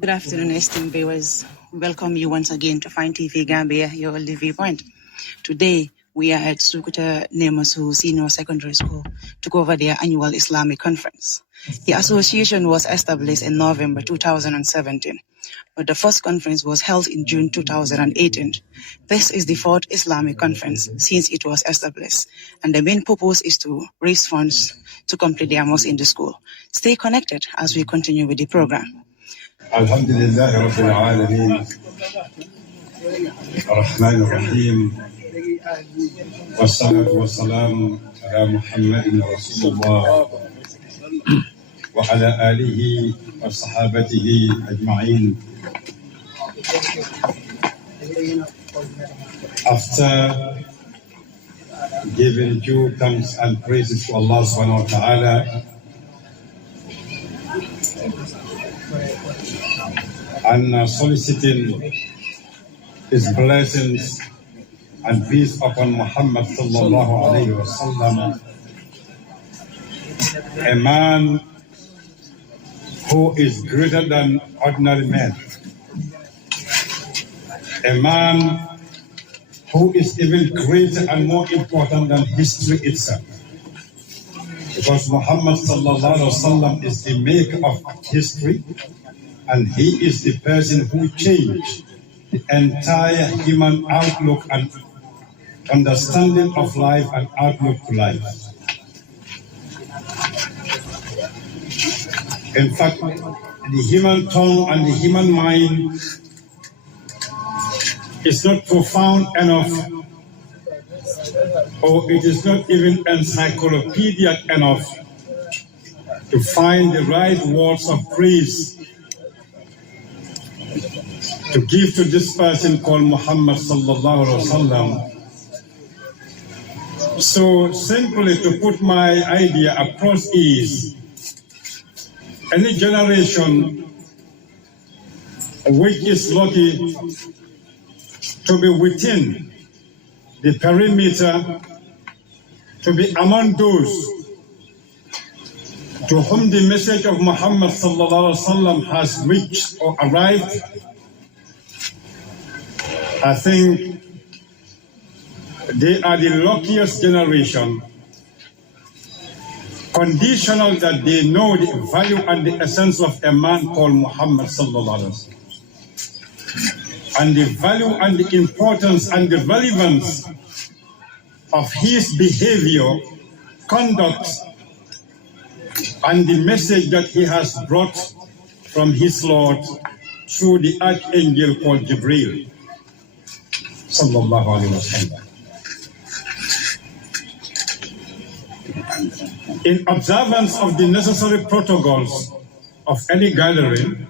Good afternoon, esteemed viewers. We welcome you once again to Find TV Gambia, your only viewpoint. Today, we are at 𝒂𝒄𝒄𝒏𝒆𝒍 Senior Secondary School to cover their annual Islamic conference. The association was established in November 2017, but the first conference was held in June 2018. This is the fourth Islamic conference since it was established, and the main purpose is to raise funds to complete their mosque in the school. Stay connected as we continue with the program. Alhamdulillah Rabbil Alameen Ar-Rahman Ar-Rahim Wassalatu wassalamu ala Muhammadin Rasulullah wa ala alihi wa sahabatihi ajma'in. After giving due thanks and praises to Allah subhanahu wa ta'ala and soliciting His blessings and peace upon Muhammad sallallahu alayhi wa sallam, a man who is greater than ordinary men, a man who is even greater and more important than history itself. Because Muhammad sallallahu alayhi wa sallam is the maker of history, and he is the person who changed the entire human outlook and understanding of life and outlook to life. In fact, the human tongue and the human mind is not profound enough, or it is not even encyclopedic enough to find the right words of praise to give to this person called Muhammad sallallahu alaihi wasallam. So simply to put my idea across is, any generation which is lucky to be within the perimeter, to be among those to whom the message of Muhammad sallallahu alaihi wasallam has reached or arrived, I think they are the luckiest generation, conditional that they know the value and the essence of a man called Muhammad sallallahu alaihi wasallam, and the value and the importance and the relevance of his behavior, conduct, and the message that he has brought from his Lord through the archangel called Jibreel sallallahu alaihi wasallam. In observance of the necessary protocols of any gathering,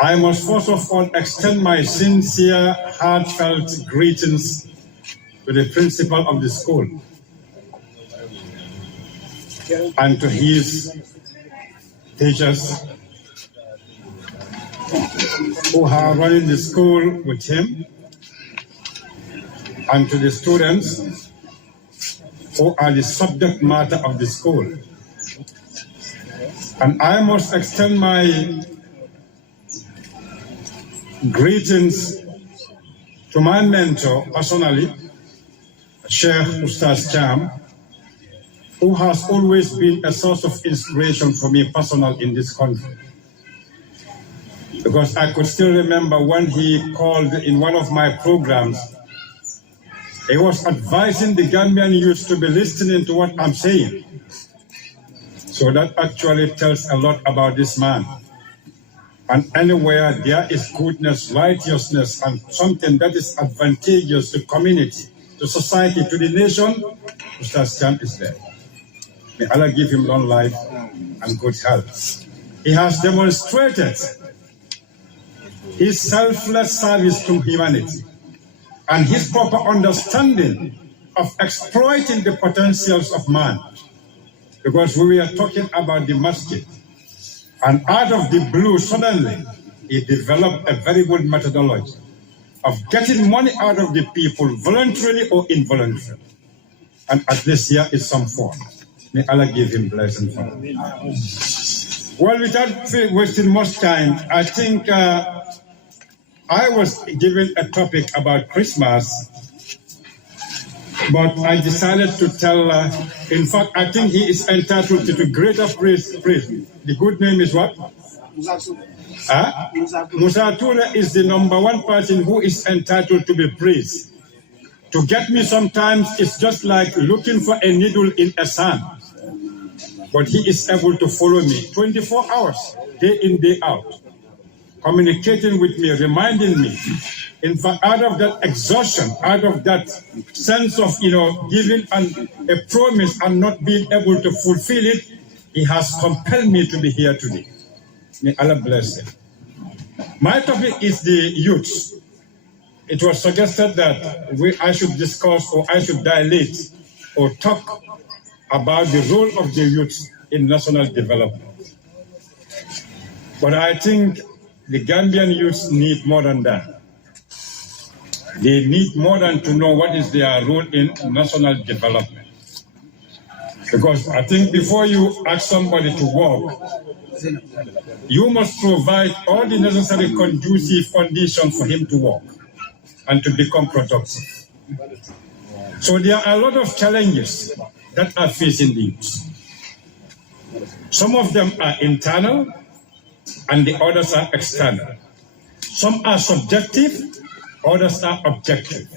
I must first of all extend my sincere, heartfelt greetings to the principal of the school and to his teachers who are running the school with him, and to the students who are the subject matter of the school. And I must extend my greetings to my mentor personally, Sheikh Ustaz Cham, who has always been a source of inspiration for me personally in this country. Because I could still remember when he called in one of my programs, he was advising the Gambian youth to be listening to what I'm saying. So that actually tells a lot about this man. And anywhere there is goodness, righteousness, and something that is advantageous to community, to society, to the nation, Ustaz Cham is there. May Allah give him long life and good health. He has demonstrated his selfless service to humanity and his proper understanding of exploiting the potentials of man. Because we were talking about the masjid, and out of the blue, suddenly, he developed a very good methodology of getting money out of the people, voluntarily or involuntarily. And at least here is some form. May Allah give him blessing for him. Well, without wasting much time, I think I was given a topic about Christmas, but I decided to tell, in fact, I think he is entitled to the greater praise. The good name is what? 𝒂𝒄𝒄𝒏 is the #1 person who is entitled to be praised. To get me sometimes, it's just like looking for a needle in a sand. But he is able to follow me 24 hours, day in, day out, communicating with me, reminding me. In fact, out of that exhaustion, out of that sense of, giving a promise and not being able to fulfill it, he has compelled me to be here today. May Allah bless him. My topic is the youth. It was suggested that I should discuss, or I should dilate or talk about the role of the youth in national development. But I think the Gambian youth need more than that. They need more than to know what is their role in national development. Because I think before you ask somebody to work, you must provide all the necessary conducive conditions for him to work and to become productive. So there are a lot of challenges that are facing the youth. Some of them are internal and the others are external. Some are subjective, others are objective.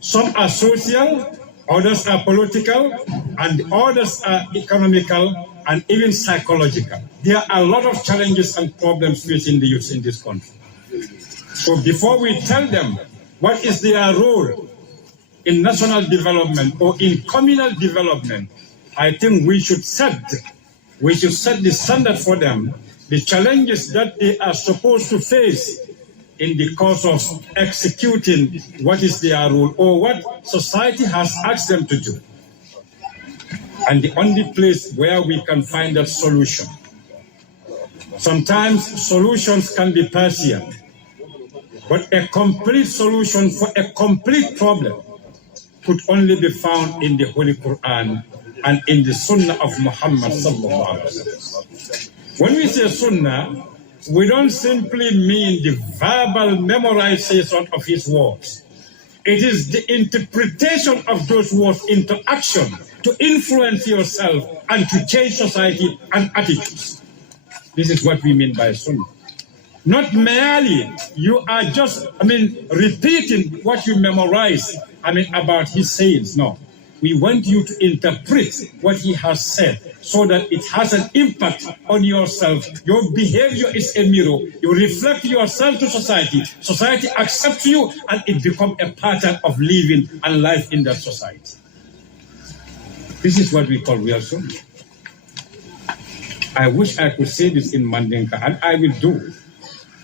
Some are social, others are political, and others are economical and even psychological. There are a lot of challenges and problems facing the youth in this country. So before we tell them what is their role in national development or in communal development, I think we should set the standard for them, the challenges that they are supposed to face in the course of executing what is their role or what society has asked them to do. And the only place where we can find that solution. Sometimes solutions can be partial, but a complete solution for a complete problem could only be found in the Holy Quran and in the Sunnah of Muhammad sallallahu alaihi wasallam. When we say Sunnah, we don't simply mean the verbal memorization of his words. It is the interpretation of those words into action to influence yourself and to change society and attitudes. This is what we mean by Sunnah. Not merely you are just, repeating what you memorize, about his sayings. No. We want you to interpret what he has said so that it has an impact on yourself. Your behavior is a mirror. You reflect yourself to society. Society accepts you and it becomes a pattern of living and life in that society. This is what we call real Sunnah. I wish I could say this in Mandinka, and I will do.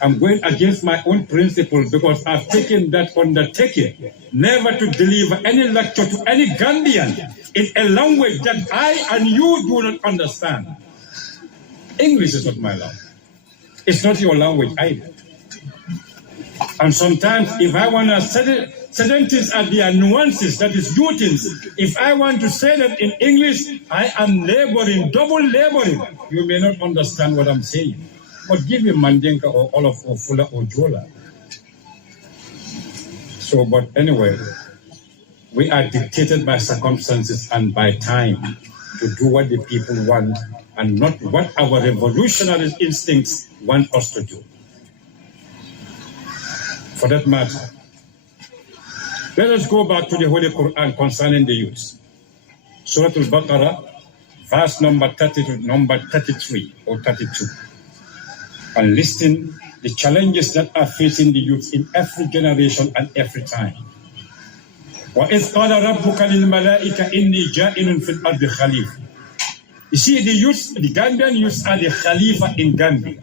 I'm going against my own principle because I've taken that undertaking never to deliver any lecture to any Gambian in a language that I and you do not understand. English is not my language. It's not your language either. And sometimes if I want to certain things are their nuances, that is new things. If I want to say that in English, I am laboring, double laboring. You may not understand what I'm saying. But give me Mandinka or Olaf or Fula or Jola. So, but anyway, we are dictated by circumstances and by time to do what the people want and not what our revolutionary instincts want us to do. For that matter, let us go back to the Holy Quran concerning the youth. Surah Al-Baqarah, verse number 30 to number 33 or 32. And listing the challenges that are facing the youth in every generation and every time. وَإِذْ قَالَ رَبُّكَ لِلْمَلَائِكَ إِنِّي جَائِلٌ فِي الْأَرْضِ خَلِيفَةً. You see, the youth, the Gambian youth are the Khalifa in Gambia.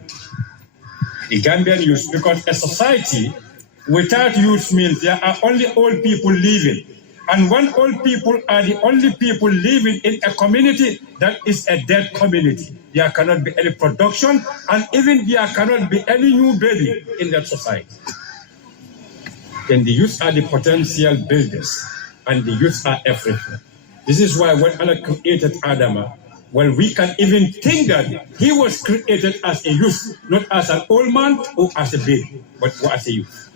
The Gambian youth, because a society without youth means there are only old people living. And when old people are the only people living in a community, that is a dead community. There cannot be any production, and even there cannot be any new baby in that society. Then the youth are the potential builders, and the youth are everything. This is why when Allah created Adama, Well, we can even think that he was created as a youth, not as an old man or as a baby, but as a youth.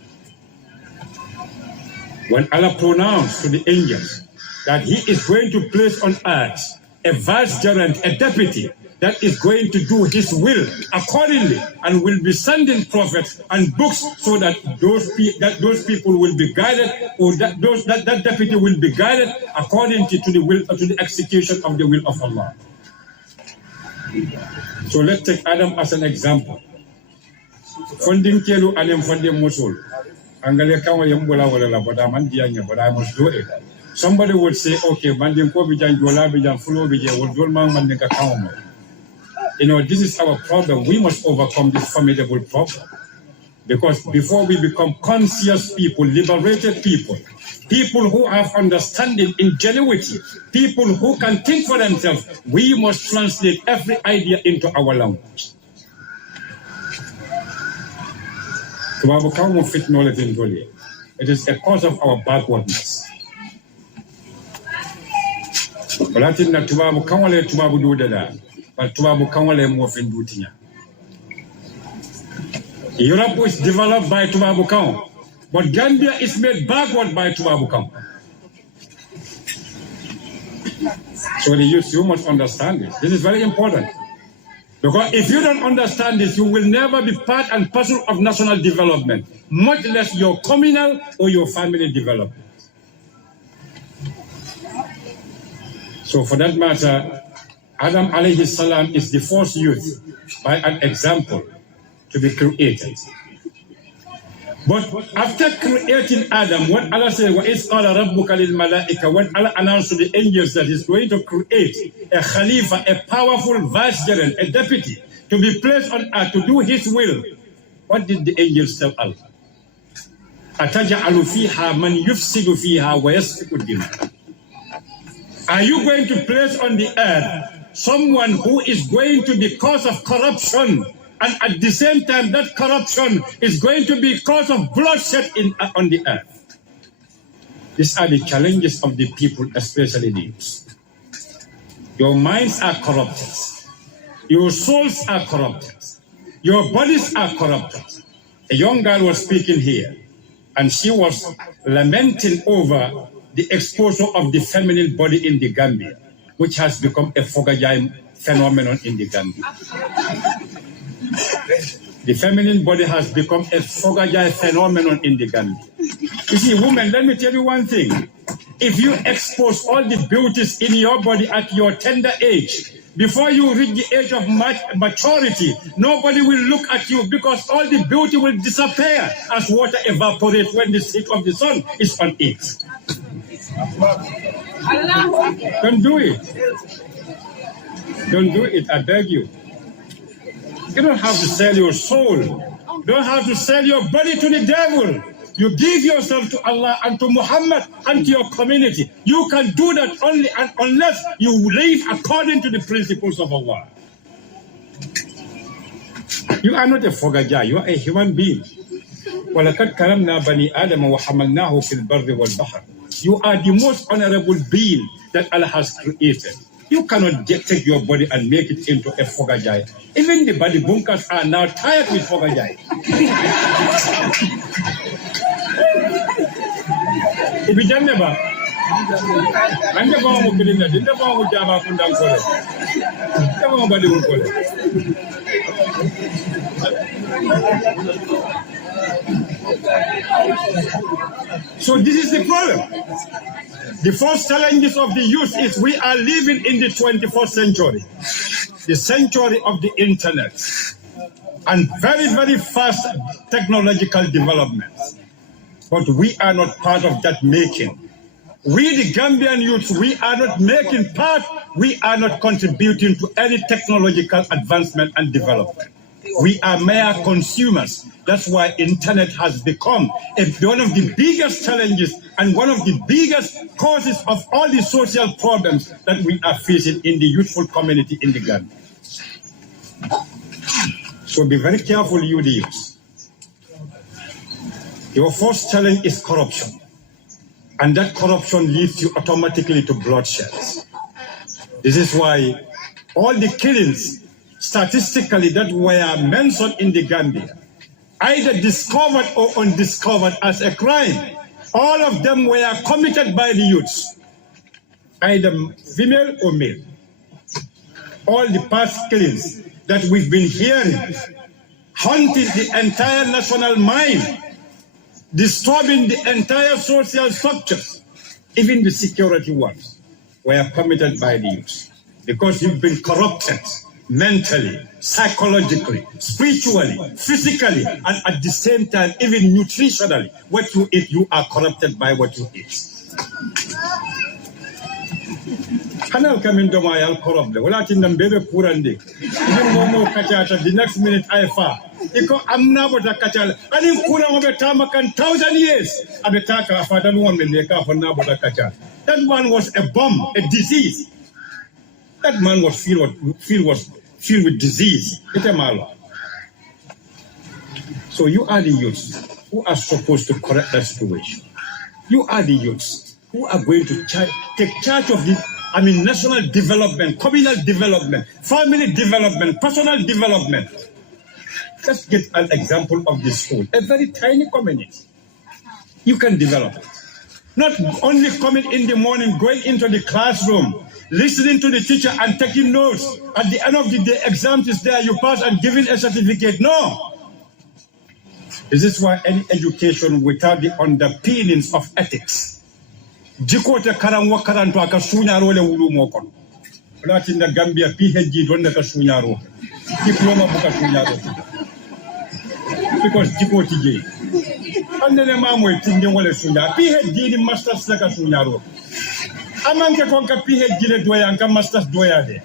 When Allah pronounced to the angels that he is going to place on earth a vicegerent, a deputy, that is going to do his will accordingly and will be sending prophets and books so that those people will be guided, or that deputy will be guided according to the execution of the will of Allah. So let's take Adam as an example. Funding kelu anem funding musul. Angale kawa yambola wala but I must do it. Somebody would say, okay, manding ko bijan jola bijan fulo bijan will do man mandinga kawa. You know, this is our problem. We must overcome this formidable problem. Because before we become conscious people, liberated people, people who have understanding, ingenuity, people who can think for themselves, we must translate every idea into our language. It is a cause of our backwardness. But Europe is developed by Tubabukan, but Gambia is made backward by Tubabukan. So the youth, you must understand this. This is very important. Because if you don't understand this, you will never be part and parcel of national development, much less your communal or your family development. So for that matter, Adam alayhi salam is the first youth by an example to be created. But after creating Adam, when Allah said, وَإِذْ قَالَ رَبُّكَ لِلْمَلَائِكَةِ, when Allah announced to the angels that he's going to create a Khalifa, a powerful vicegerent, a deputy, to be placed on earth to do his will, what did the angels tell Allah? أَتَجَعَلُ فِيهَا مَنْ يُفْسِدُ فِيهَا وَيَسْفِكُ. Are you going to place on the earth someone who is going to be cause of corruption, and at the same time that corruption is going to be cause of bloodshed on the earth? These are the challenges of the people, especially the youth. Your minds are corrupted. Your souls are corrupted. Your bodies are corrupted. A young girl was speaking here, and she was lamenting over the exposure of the feminine body in the Gambia, which has become a 𝒂𝒔𝒔 phenomenon in the Gambia. The feminine body has become a 𝒂𝒔𝒔 phenomenon in the Gambia. You see, women, let me tell you one thing. If you expose all the beauties in your body at your tender age, before you reach the age of maturity, nobody will look at you because all the beauty will disappear as water evaporates when the heat of the sun is on it. Don't do it. Don't do it, I beg you. You don't have to sell your soul. You don't have to sell your body to the devil. You give yourself to Allah and to Muhammad and to your community. You can do that only and unless you live according to the principles of Allah. You are not a 𝒂𝒔𝒔, you are a human being. وَلَقَدْ كَرَمْنَا بَنِي آدَمَ وَحَمَلْنَاهُ فِي الْبَرِّ وَالْبَحْرِ. You are the most honorable being that Allah has created. You cannot take your body and make it into a 𝒂𝒔𝒔. Even the body bunkers are now tired with 𝒂𝒔𝒔. So this is the problem. The first challenges of the youth is we are living in the 21st century, the century of the internet, and very, very fast technological developments. But we are not part of that making. We, the Gambian youth, we are not making part, we are not contributing to any technological advancement and development. We are mere consumers. That's why internet has become one of the biggest challenges and one of the biggest causes of all the social problems that we are facing in the youthful community in the Gambia. So be very careful, you the youth. Your first challenge is corruption. And that corruption leads you automatically to bloodshed. This is why all the killings statistically that were mentioned in the Gambia, either discovered or undiscovered as a crime, all of them were committed by the youths, either female or male. All the past killings that we've been hearing, haunting the entire national mind, disturbing the entire social structures, even the security ones, were committed by the youths. Because you've been corrupted mentally, psychologically, spiritually, physically, and at the same time, even nutritionally. What you eat, you are corrupted by what you eat. Kanal kamin do ma yal corrupt. Wala tin nam bebe kurande. Even momo kachata the next minute I fa. Iko amna bota kachal. Ani kura mo betama kan 1,000 years. Abetaka afada no me leka for na bota kachal. That one was a bomb, a disease. That man was filled with disease. So you are the youths who are supposed to correct that situation. You are the youths who are going to take charge of the national development, communal development, family development, personal development. Let's get an example of this school. A very tiny community. You can develop it. Not only coming in the morning, going into the classroom, listening to the teacher and taking notes. At the end of the day, exam is there, you pass and giving a certificate. No. This is why any education without the underpinnings of ethics. Jikote karangwa karanto akasunya role ulumo kono. Wala tinda Gambia PhD donda kasunya role. Diploma buka sunya role. Because jikote je. Andele mamwe tinge wale sunya. PhD ni masters na kasunya role. Amanke konka PhD le doya anka masters doya de.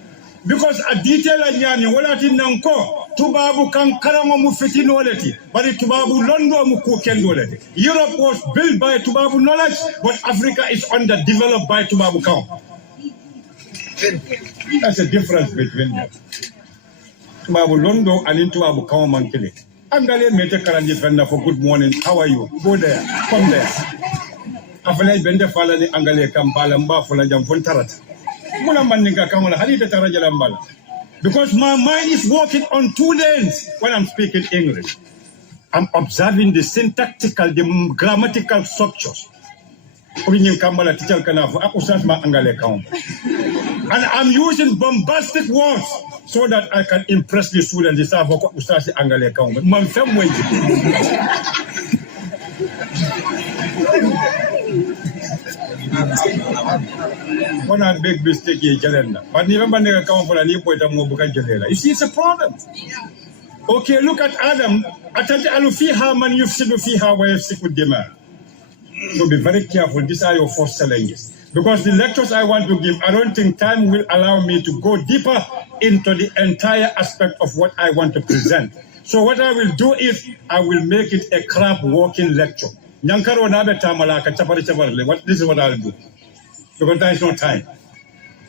Because a detail anyani wala tinanko tubabu kan karamo mu fitino waleti bari tubabu londo mu ku kendo waleti. Europe was built by tubabu knowledge, but Africa is underdeveloped by tubabu count. That's a difference between them. Tubabu londo and tubabu count mankele. Angale mete karandi fenda for good morning. How are you? Go there. Come there. Afalai bende fala ni angale kampala mba fala jamfon tarata. Because my mind is working on 2 lanes when I'm speaking English. I'm observing the syntactical, the grammatical structures. And I'm using bombastic words so that I can impress the students. One a big mistake in calendar. But never nigga come for an import of Mobuka Jalela. You see, it's a problem. Okay, look at Adam. Atati alufiha man yufsidufiha wa 𝒂𝒄𝒄𝒏. So be very careful. These are your first challenges. Because the lectures I want to give, I don't think time will allow me to go deeper into the entire aspect of what I want to present. So what I will do is, I will make it a crab walking lecture. This is what I'll do. Because there is no time.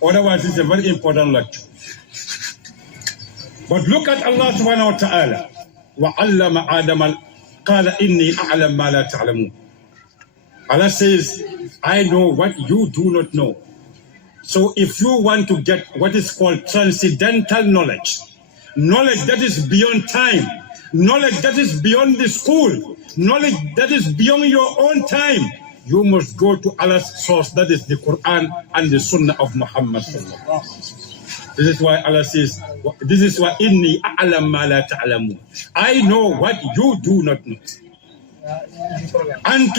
Otherwise, it's a very important lecture. But look at Allah subhanahu wa ta'ala. وَعَلَّمَ آدَمَ قَالَ إِنِّي أَعْلَمْ مَا لَا تَعْلَمُونَ. Allah says, I know what you do not know. So if you want to get what is called transcendental knowledge, knowledge that is beyond time, knowledge that is beyond the school, knowledge that is beyond your own time, you must go to Allah's source, that is the Quran and the Sunnah of Muhammad. This is why Allah says, this is why inni a'lam ma la ta'lamun. I know what you do not know. And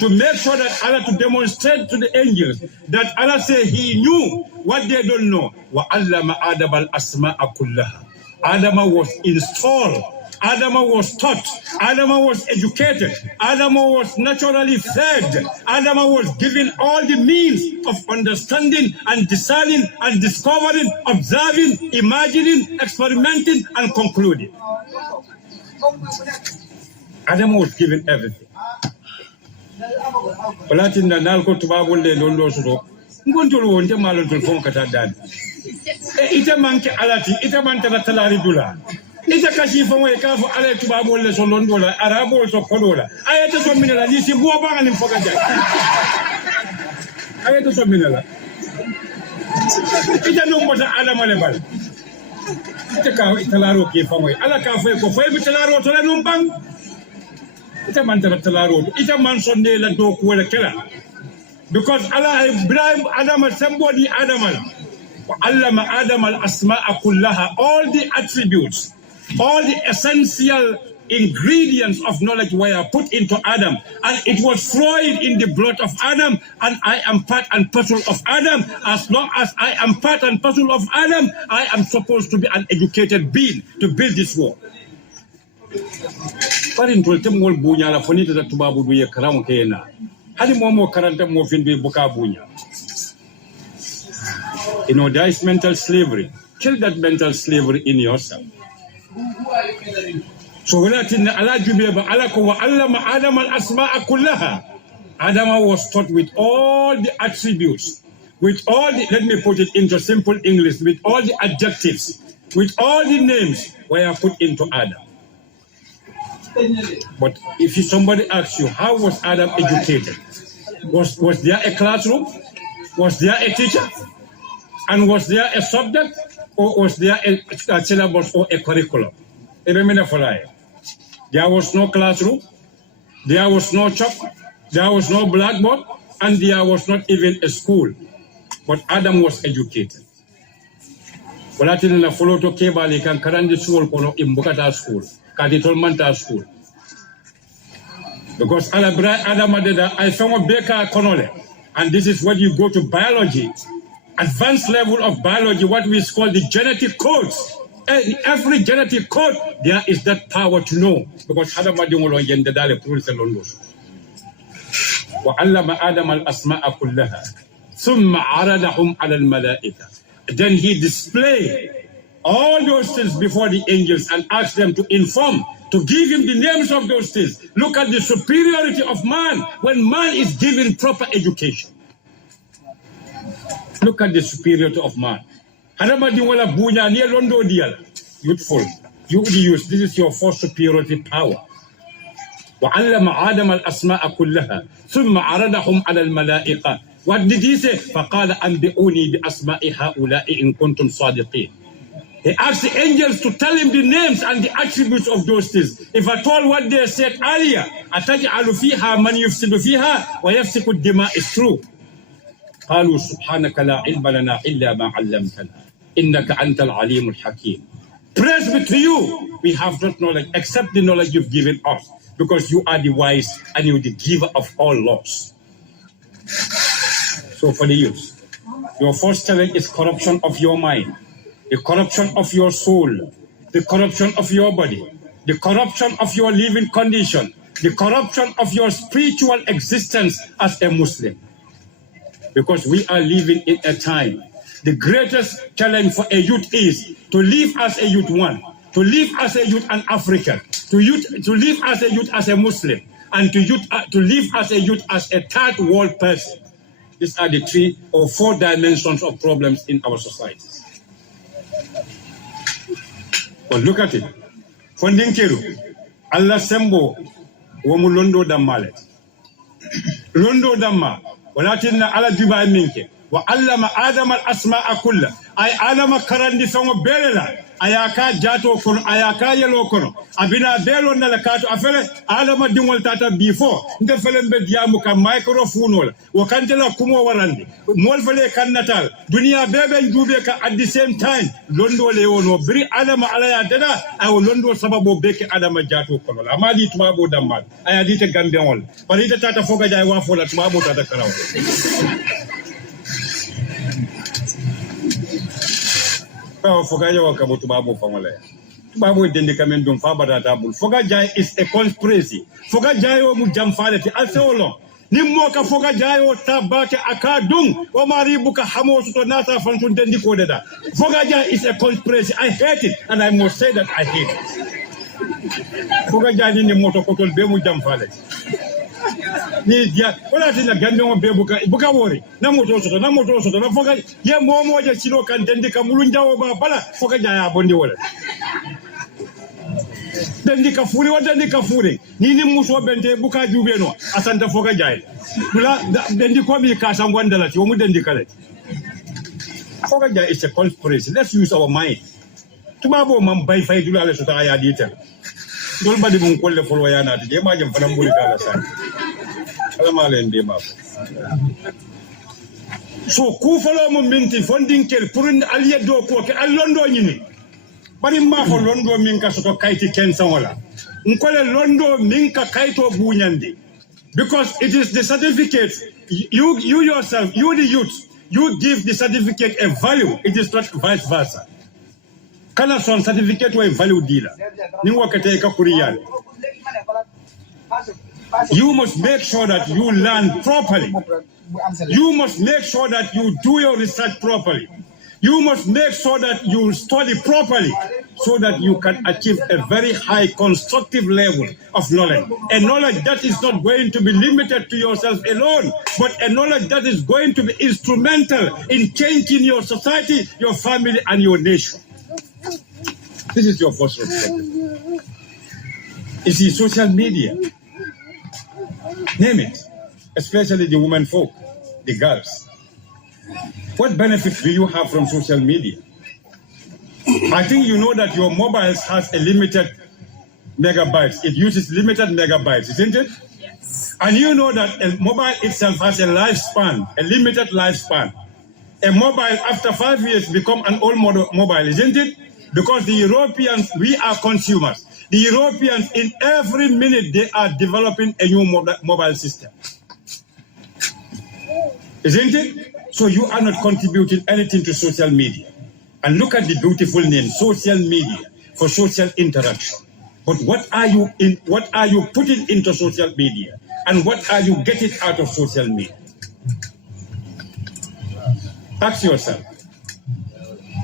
to make sure that Allah to demonstrate to the angels that Allah said He knew what they don't know. وَعَلَّمَ آدَمَ الْأَسْمَاءَ كُلَّهَا. Adama was installed. Adama was taught. Adama was educated. Adama was naturally fed. Adama was given all the means of understanding and discerning and discovering, observing, imagining, experimenting, and concluding. Adama was given everything. Palatinda nalko tubabulle londo sudo. Ngontolo wonte malonto fon kata dad. Ite manke alati, ite mante na talari dula. Ite kashi fon we ka fo ale tubabulle so londo la arabo so kodola. Ayete so minela ni si buwa banga ni foka dad. Ayete so minela. ita non bata Adama le bal ita ka italaro ke famoy ala ka fay ko fay bi talaro to la non bang ita man talaro ita man sonde la do ko wala kala because Allah Ibrahim Adama somebody Adama وعلم آدم الأسماء كلها, all the attributes, all the essential ingredients of knowledge were put into Adam, and it was flowing in the blood of Adam, and I am part and parcel of Adam. As long as I am part and parcel of Adam, I am supposed to be an educated being to build this world. Parin tolte mol bunya la fonita da tubabu duye karamu kena. Hali momo karanta mo finbi buka bunya. You know, there is mental slavery. Kill that mental slavery in yourself. So when Adama was taught with all the attributes, with all the, let me put it into simple English, with all the adjectives, with all the names were put into Adam. But if somebody asks you, how was Adam educated? Was there a classroom? Was there a teacher? And was there a subject, or was there a syllabus or a curriculum? There was no classroom, there was no chalk, there was no blackboard, and there was not even a school. But Adam was educated. Walatin na follow to kebali kan karandi school kono imbukata school, kadi tolmanta school. Because Adam adeda I found a baker konole, and this is what you go to biology. Advanced level of biology, what we call the genetic codes. In every genetic code, there is that power to know. Because Adam وَعَلَّمَ آدَمَ الْأَسْمَاءَ كُلَّهَا ثُمَّ عَرَضَهُمْ عَلَى الْمَلَائِكَةِ. Then he displayed all those things before the angels and asked them to inform, to give him the names of those things. Look at the superiority of man when man is given proper education. Look at the superiority of man. Youthful. You use this is your first superiority power. وعلم آدم الأسماء كلها ثم عرضهم على الملائكة. What did he say? فقال أنبئوني بأسماء هؤلاء إن كنتم صادقين. He asked the angels to tell him the names and the attributes of those things. If at all what they said earlier, أتجعل فيها من يفسد فيها ويسفك الدماء is true. قالوا سبحانك لا علم لنا إلا ما علمتنا إنك أنت العليم الحكيم. Praise be to you. We have not knowledge except the knowledge you've given us, because you are the wise and you are the giver of all laws. So for the youth, your first challenge is corruption of your mind, the corruption of your soul, the corruption of your body, the corruption of your living condition, the corruption of your spiritual existence as a Muslim. Because we are living in a time, the greatest challenge for a youth is to live as a youth one, to live as a youth an African, to live as a youth as a Muslim, and to live as a youth as a third world person. These are the 3 or 4 dimensions of problems in our society. But look at it. Funding Keru, Allah Sembo, Womulondo Damalet. Londo Dama. ولكن على جبال منك وعلم آدم الأسماء كلها أي آدم كرندي سوى بيرلا أياكا جاتو كن أياكا يلو كن أبينا بيلو نلكاتو أفلا آدم ديمول تاتا بيفو نتفلن بديامو كان مايكروفون ولا وكانت لا كمو ورندي مول فلي كان نتال دنيا بيبن جوبيكا at the same time لندو ليونو بري آدم على يدنا أو لندو سببو بيك آدم جاتو كن ولا أما دي تبابو دمال أيا دي تغندي ولا فريد تاتا فوقا جاي وافو لا تبابو تاتا كراو Fogaja wakabo tubabu famale. Tubabu dendika mendum fabada tabul. Fogaja is a conspiracy. Fogaja yo mujamfaleti aseolo. Nimmoka fogaja yo tabake akadung. Omaribuka hamos to nata fansun dendiko deda. Fogaja is a conspiracy. I hate it, and I must say that I hate it. Fogaja ni moto kotol be mujamfaleti. Ni dia wala tina gando buka wori na moto soto na foga ye momo je sino kan dendika mulunja wo ba bala foga jaya bondi wala dendika furi ni muso bente buka jube no asanta foga jaya bula dendiko mi ka sangwanda lati wo mu dendika lati Fogaja is a conspiracy. Let's use our mind. Tomorrow, man, by five to Alice to Aya detail. Nobody will call the Foloyana to Imagine for the Murika. So, Kufalo Minti funding Kel, Purin Alia do Poke, Alondo Yini. But in Mafo Londo Minka Soto Kaiti Kensamola. Nkole Londo Minka Kaito Bunyandi. Because it is the certificate, you yourself, you the youth, you give the certificate a value. It is not vice versa. Kana son certificate wa a value dealer. You must make sure that you learn properly. You must make sure that you do your research properly. You must make sure that you study properly so that you can achieve a very high constructive level of knowledge. A knowledge that is not going to be limited to yourself alone, but a knowledge that is going to be instrumental in changing your society, your family, and your nation. This is your first responsibility. You see, social media, name it, especially the women folk, the girls. What benefits do you have from social media? I think you know that your mobile has a limited megabytes. It uses limited megabytes, isn't it? Yes. And you know that a mobile itself has a lifespan, a limited lifespan. A mobile after 5 years become an old mobile, isn't it? Because the Europeans, we are consumers. The Europeans, in every minute, they are developing a new mobile system. Isn't it? So you are not contributing anything to social media. And look at the beautiful name, social media, for social interaction. But what are you putting into social media? And what are you getting out of social media? Ask yourself.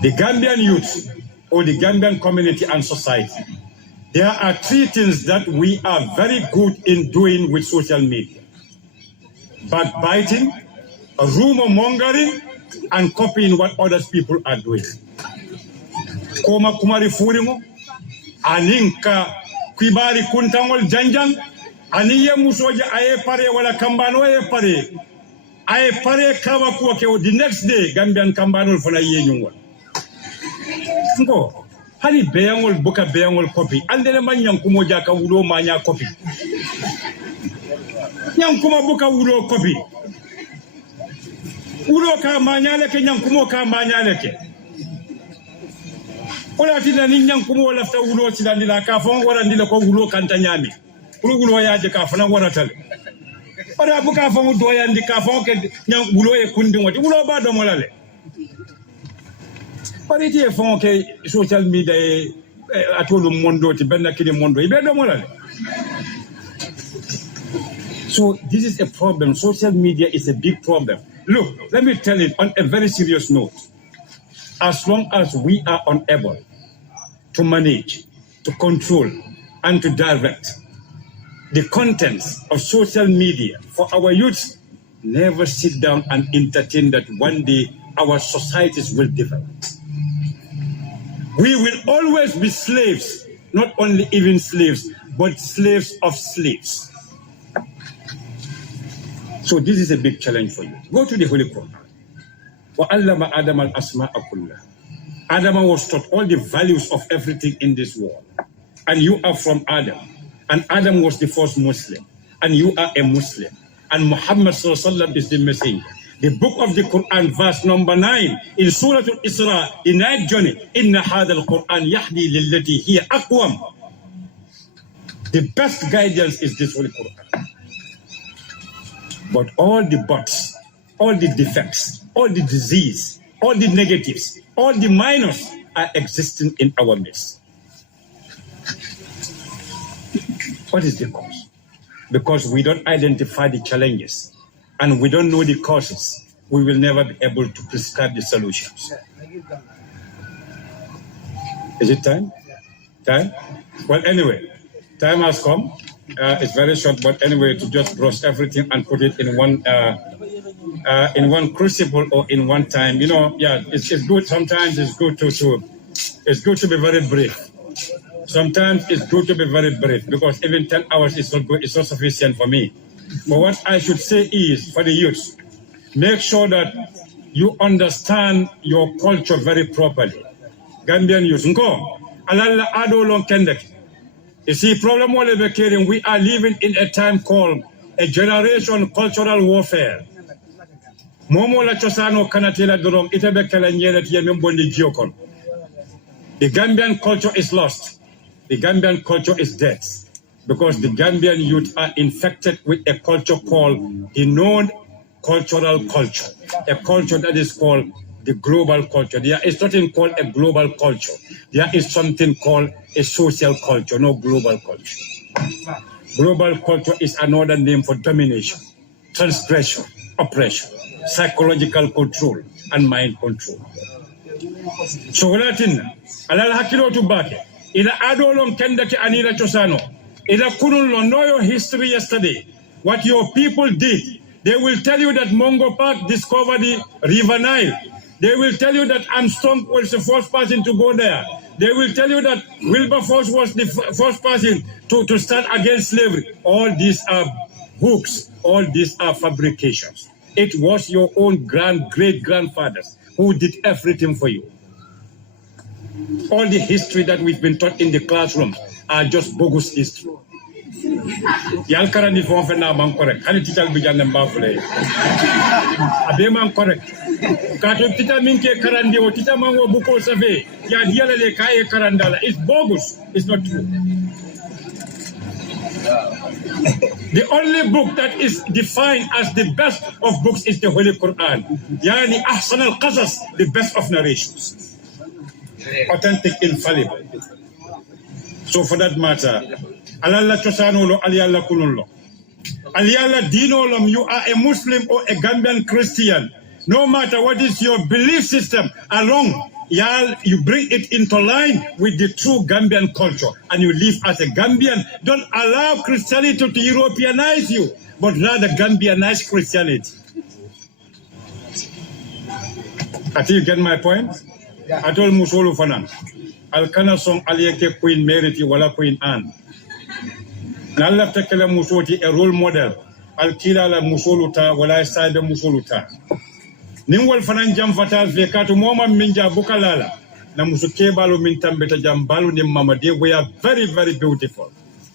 The Gambian youth or the Gambian community and society, there are three things that we are very good in doing with social media. Backbiting, rumor mongering, and copying what other people are doing. Koma kumari furimo, aninka kwibari kuntangol janjang, aniye musoja aye pare wala kambano aye pare kawa kuwa the next day Gambian kambano fana ye nyungwa. Ngo, hani beyangol buka beyangol copy, andele man yankumo jaka ulo manya copy. Yankuma buka ulo copy. Ulo ka manyaleke nyankumo ka manyaleke. Ola tina ni nyankumo lafta ulo silandila ka fon wara ndila ko ulo kanta nyami. Ulo yaje ka fona wara tale. Ola buka fon do yandi ka fon ke nyang ulo e kundi ngoti ulo ba do molale. Pare ti e fon ke social media atolo mondo ti benna kidi mondo e be do molale. So this is a problem. Social media is a big problem. Look, let me tell it on a very serious note. As long as we are unable to manage, to control, and to direct the contents of social media for our youth, never sit down and entertain that one day our societies will develop. We will always be slaves, not only even slaves, but slaves of slaves. So this is a big challenge for you. Go to the Holy Quran. وَعَلَّمَ آدَمَ الْأَسْمَاءَ كُلَّهَا. Adam was taught all the values of everything in this world. And you are from Adam. And Adam was the first Muslim. And you are a Muslim. And Muhammad ﷺ is the messenger. The book of the Quran, verse number 9, in Surah Al-Isra, the night journey, إِنَّ هَذَا الْقُرْآنِ يَحْدِي لِلَّتِي هِيَ أَقْوَمُ. The best guidance is this Holy Quran. But all the buts, all the defects, all the disease, all the negatives, all the minors are existing in our midst. What is the cause? Because we don't identify the challenges and we don't know the causes, we will never be able to prescribe the solutions. Is it time? Time? Well, anyway, time has come. It's very short, but anyway, to just brush everything and put it in one crucible or in one time. You know, yeah, it's good. Sometimes it's good to be very brief. Sometimes it's good to be very brief because even 10 hours is not good. It's not sufficient for me. But what I should say is for the youth, make sure that you understand your culture very properly. Gambian youth, alalla ado long kendek. You see, problem we are living in a time called a generation cultural warfare. Momo la chosano kanatela dorong itebe kala nyeret yemem bondi jiokon. The Gambian culture is lost. The Gambian culture is dead because the Gambian youth are infected with a culture called the non-cultural culture, a culture that is called the global culture. There is nothing called a global culture. There is something called a social culture, no global culture. Global culture is another name for domination, transgression, oppression, psychological control, and mind control. So Latin, alal hakilo to back. Ila adolong kendaki anila chosano. Ila kunulon know your history yesterday. What your people did. They will tell you that Mungo Park discovered the River Nile. They will tell you that Armstrong was the first person to go there. They will tell you that Wilberforce was the first person to stand against slavery. All these are books. All these are fabrications. It was your own great-grandfathers who did everything for you. All the history that we've been taught in the classroom are just bogus history. Yal karani fon fe na man correct. Hani tital bi janne mbafule. Abe man correct. Kato tita minke karandi o tita mango buko safe. Ya diala le kaye karandala. It's bogus. It's not true. The only book that is defined as the best of books is the Holy Quran. Yani ahsan al-qasas, the best of narrations. Authentic, infallible. So for that matter, alalla chosanolo aliyalla kunullo. Aliyalla dinolom, you are a Muslim or a Gambian Christian. No matter what is your belief system, you bring it into line with the true Gambian culture and you live as a Gambian. Don't allow Christianity to Europeanize you, but rather Gambianize Christianity. I think you get my point? I told Musolu Fanan, Alkana song Aliyeke Queen Mary wala Queen Anne. Nalla tekele Musoti a role model. Alkila la Musoluta wala side Musoluta. Ningwal Fanan Jam Fatal Vekatu Moma Minja Bukalala. Na Musuke Balu Mintambeta Jambalu ni Mama. They were very, very beautiful.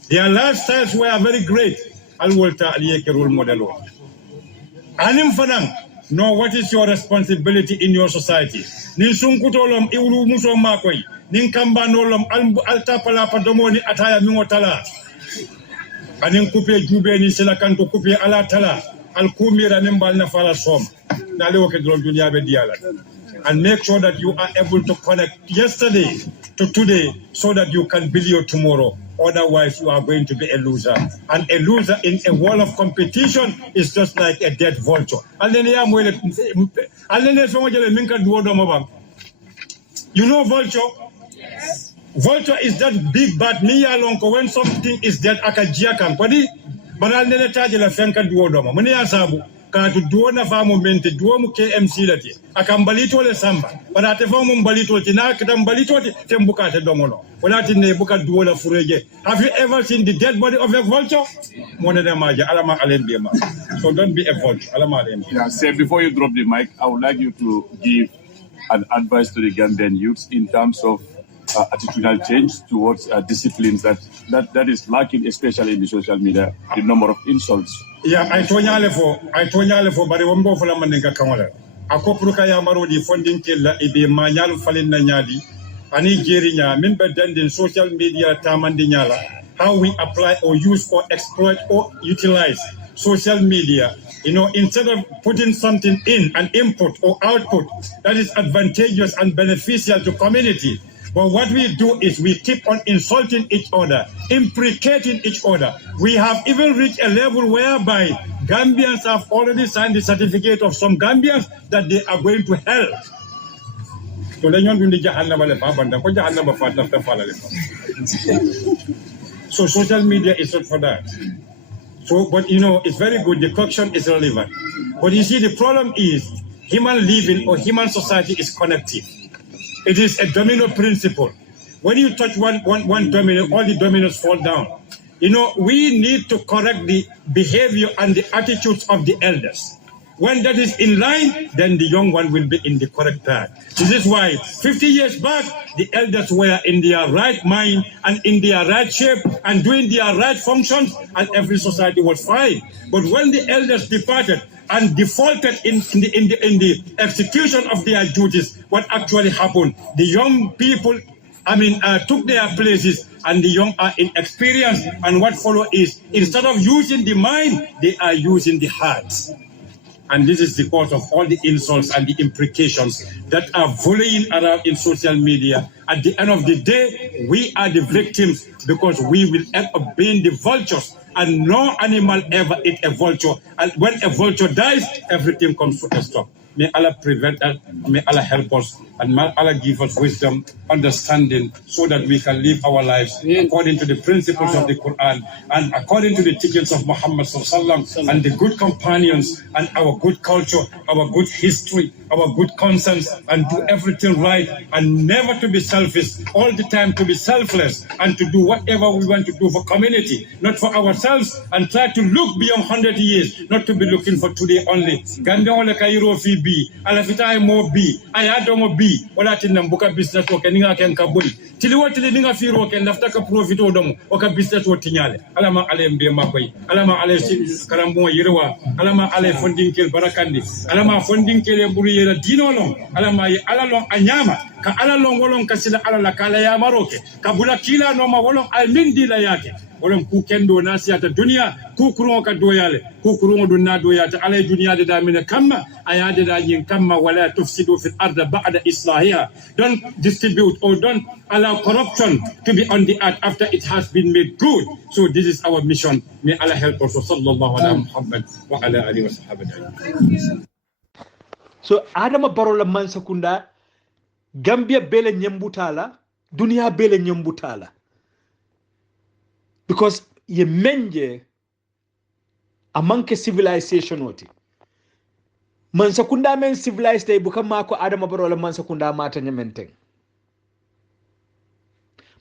Their lifestyles were very great. Alwalta Aliyeke role model. Anim Fanan. Know what is your responsibility in your society. Nin sunkutolom iulu muso makoi. Nin kambanolom alta palapa domoni ataya mingotala. Anin kupe jube ni silakanto kupe ala tala. Al kumira nimbal na fala som. Nalewo ke dolon dunia be diala. And make sure that you are able to connect yesterday to today so that you can build your tomorrow. Otherwise, you are going to be a loser. And a loser in a world of competition is just like a dead vulture. You know vulture? Yes. Vulture is that big bat when something is dead, akajiakan. But I'll never tell you the Katu duona famu mente duomu KMC lati akambalito le samba pada te famu mbalito tina kitambalito tembukate domono walati ne buka duola fureje. Have you ever seen the dead body of a vulture? Alama alembema. So don't be a vulture. Alama alembema. Yeah, say before you drop the mic, I would like you to give an advice to the Gambian youths in terms of attitudinal change towards disciplines that is lacking, especially in the social media, the number of insults. Yeah, I told you for but won't go for a man. Akopruka Yamaro, the funding killer, Ibe Manyal Falin Nanyadi, Ani Gerinya, member in social media, Tamandinyala, how we apply or use or exploit or utilize social media. Instead of putting something in, an input or output that is advantageous and beneficial to community. But what we do is we keep on insulting each other, imprecating each other. We have even reached a level whereby Gambians have already signed the certificate of some Gambians that they are going to hell. So social media is not for that. So, but it's very good. The question is relevant. But you see, the problem is human living or human society is connected. It is a domino principle. When you touch one domino, all the dominoes fall down. We need to correct the behavior and the attitudes of the elders. When that is in line, then the young one will be in the correct path. This is why 50 years back, the elders were in their right mind and in their right shape and doing their right functions, and every society was fine. But when the elders departed and defaulted in the execution of their duties, what actually happened? The young people took their places, and the young are inexperienced. And what follows is, instead of using the mind, they are using the heart. And this is the cause of all the insults and the imprecations that are volleying around in social media. At the end of the day, we are the victims, because we will end up being the vultures. And no animal ever eat a vulture. And when a vulture dies, everything comes to a stop. May Allah prevent us, may Allah help us, and may Allah give us wisdom, understanding, so that we can live our lives according to the principles of the Quran and according to the teachings of Muhammad sallallahu and the good companions and our good culture, our good history, our good conscience, and do everything right, and never to be selfish, all the time to be selfless, and to do whatever we want to do for community, not for ourselves, and try to look beyond 100 years, not to be looking for today only. Ala fita mo bi ayado mo bi wala tinam buka business ko keninga ken kabuli tili wotili ninga firo ken lafta ka profit odom o ka business wotinyale alama ale mbe makoy alama ale karambo yirwa alama ale funding kel barakandi alama funding kel buru yera dinolon alama yi alalon anyama ka alalon wolon kasila alala kala ya maroke kabula kila no ma wolon ay mindi la yake wolon ku kendo nasiyata dunia ku kuron ka doyale ku kuron do na doyata alay dunia de da mine kamma ayade da yin kamma wala tufsidu fil ardi ba'da islahiha. Don't distribute or don't allow corruption to be on the earth after it has been made good. So this is our mission. May Allah help us. Sallallahu ala Muhammad wa ala alihi wa sahbihi. So Adama Barrow la man sakunda Gambia bele nyembutala dunia bele nyembutala, because ye menje amanke civilization oti man sakunda men civilized day buka mako Adama Barrow la man sakunda mata nyamenteng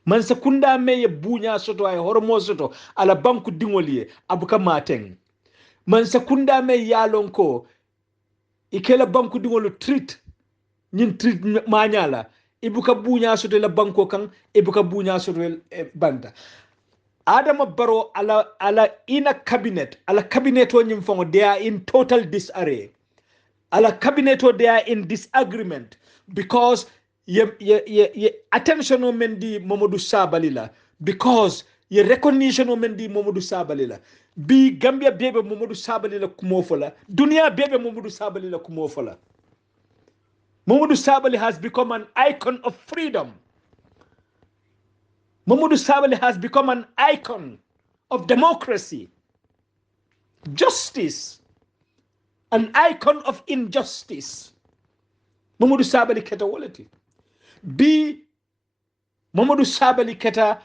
man sakunda me ye bunya soto ay hormo soto ala banku dingoliye abuka mateng man sakunda me yalonko ikela banku dingolo treat nyin treat manyala ibuka bunya soto la banko kan ibuka bunya soto banda Adama Barrow ala in a cabinet ala cabineto nyim fongo, they are in total disarray. Ala cabineto they are in disagreement, because ye attention o mendi Mamadou Sabally la, because ye recognition o mendi Mamadou Sabally la. Bi Gambia bebe Mamadou Sabally la kumofola, dunia bebe Mamadou Sabally la kumofola. Mamadou Sabally has become an icon of freedom. Mamadou Sabally has become an icon of democracy, justice, an icon of injustice. Mamadou Sabally keta waleti. Bi Mamadou Sabally keta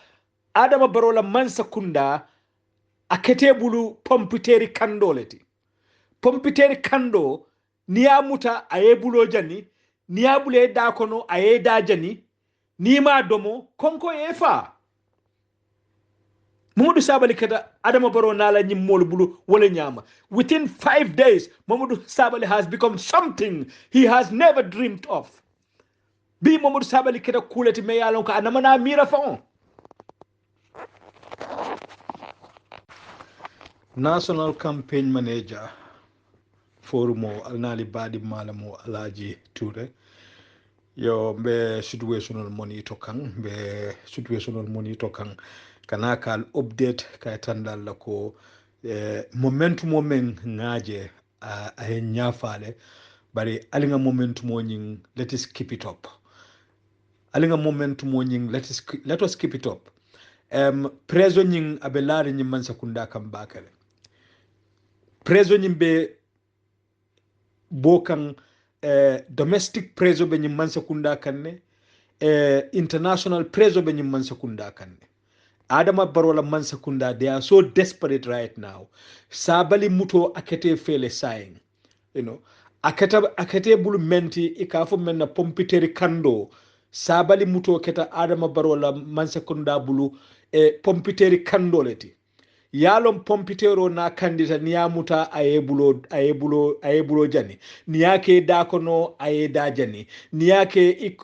Adama Barrow la mansa kunda akete bulu pompiteri kando leti. Pompiteri kando niamuta ayebulo jani, niabule da kono ayeda jani, nima domo konko efa. Mamadou Sabally keta Adama Barrow nala nyimol bulu wole nyama. Within 5 days, Mamadou Sabally has become something he has never dreamed of. Bi Mamadou Sabally keta kuleti me yalon ka anamana mira fon. National Campaign Manager Forumo Alnali Badi Malamo Alaji Ture. Yo be situational monitor kang be situational monitor kang kana kal update kay tandal lako momentum men ngaje a nyafale bari alinga momentum nying, let us keep it up. Alinga momentum nying, let us keep it up. Prezo nying abelari nyim man sakunda kambakale. Prezo nyim be bokang domestic preso be nyim man sakunda kanne, international preso be nyim man sakunda kanne. Adama Barrow la man sakunda, they are so desperate right now. Sabally muto akete fele saying, you know, akete bulu menti ikafo menna pompiteri kando. Sabally muto keta Adama Barrow la man sakunda bulu pompiteri kando leti. yalon pompitero na kandita niyamuta ayebulo jani niyake dakono ayeda jani niyake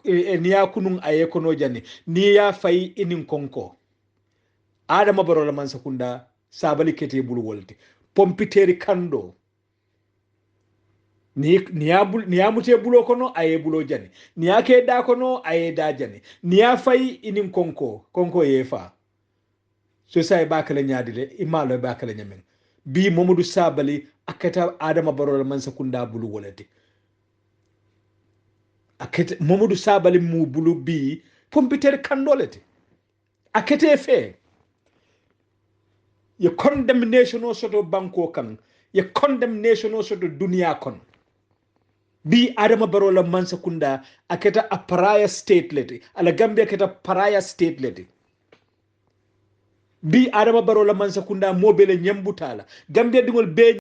niyakunun ayekono jani niya fayi inin konko Adama Barrow la man sakunda Sabally kete bulu wolti pompiteri kando niyamute bulo kono ayebulo jani niyake dakono ayeda jani niya fayi inin konko yefa so say bakale nyaadile imalo bakale nyamen bi Mamadou Sabally akata Adama Barrow man sakunda bulu wolati akete Mamadou Sabally mu bulu bi pompiter kandolete akete fe ye condemnation o soto banko kan ye condemnation o soto dunia kon bi Adama Barrow man sakunda aketa a pariah state leti ala Gambia aketa pariah state leti bi Adama Barrow la man sakunda mobele nyambutala Gambia dingol be